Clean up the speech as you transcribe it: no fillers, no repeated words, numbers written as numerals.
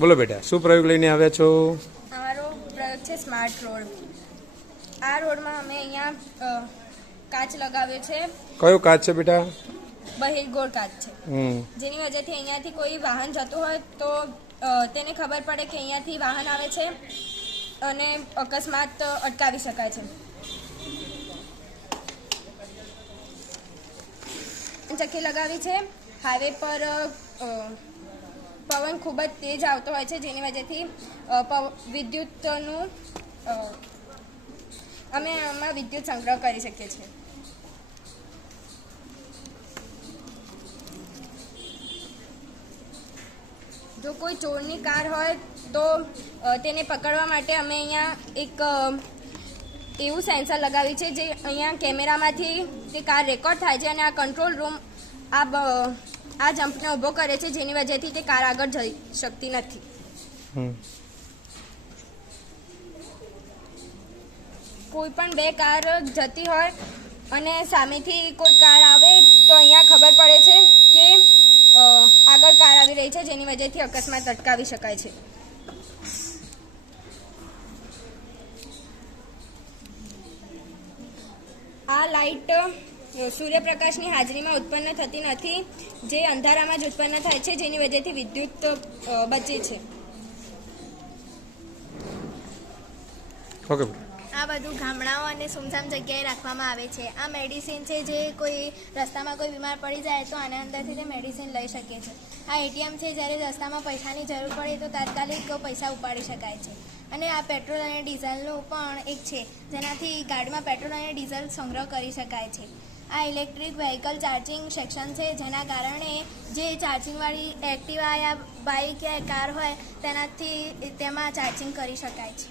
બોલો બેટા, શું પ્રયોગ લઈને આવ્યા છો? અમારો પ્રયોગ છે સ્માર્ટ રોડ. આ રોડમાં અમે અહીંયા કાચ લગાવ્યો છે. કયો કાચ છે બેટા? બહિર્ગોળ કાચ છે, જેની વજહથી અહીંયાથી કોઈ વાહન જતું હોય તો તેને ખબર પડે કે અહીંયાથી વાહન આવે છે અને અકસ્માત અટકાવી શકાય છે. ચક્કી લગાવી છે. હાઈવે પર પવન ખૂબ જ તેજ આવતો હોય છે, જેની વજહથી વિદ્યુતનું અમે આમાં વિદ્યુત સંગ્રહ કરી શકીએ છીએ. જો કોઈ ચોરની કાર હોય તો તેને પકડવા માટે અમે અહીંયા એક એવું સેન્સર લગાવી છે જે અહીંયા કેમેરામાંથી તે કાર રેકોર્ડ થાય છે અને આ કંટ્રોલ રૂમ આ જમ્પને ઊભો કરે છે, જેની વજહથી તે કાર આગળ જઈ શકતી નથી. કોઈ પણ બે કાર જતી હોય અને સામેથી કોઈ કાર આવે તો અહીંયા ખબર પડે છે કે આગળ કાર આવી રહી છે, જેની વજહથી અકસ્માત અટકાવી શકાય છે. આ લાઇટ સૂર્યપ્રકાશની હાજરીમાં ઉત્પન્ન થતી નથી, જે અંધારામાં જ ઉત્પન્ન થાય છે, જેની વજહથી વિદ્યુત બચે છે. ઓકે. આ બધું ગામડાઓ અને સુમસામ જગ્યાએ રાખવામાં આવે છે. આ મેડિસિન છે, જે કોઈ રસ્તામાં કોઈ બીમાર પડી જાય તો આના અંદરથી તે મેડિસિન લઈ શકે છે. આ એટીએમ છે, જ્યારે રસ્તામાં પૈસાની જરૂર પડે તો તાત્કાલિક પૈસા ઉપાડી શકાય છે. અને આ પેટ્રોલ અને ડીઝલનું પણ એક છે, જેનાથી ગાડીમાં પેટ્રોલ અને ડીઝલ સંગ્રહ કરી શકાય છે. આ ઇલેક્ટ્રિક વ્હીકલ ચાર્જિંગ સેક્શન છે, જેના કારણે જે ચાર્જિંગવાળી એક્ટિવા યા બાઇક યા કાર હોય તેનાથી તેમાં ચાર્જિંગ કરી શકાય છે.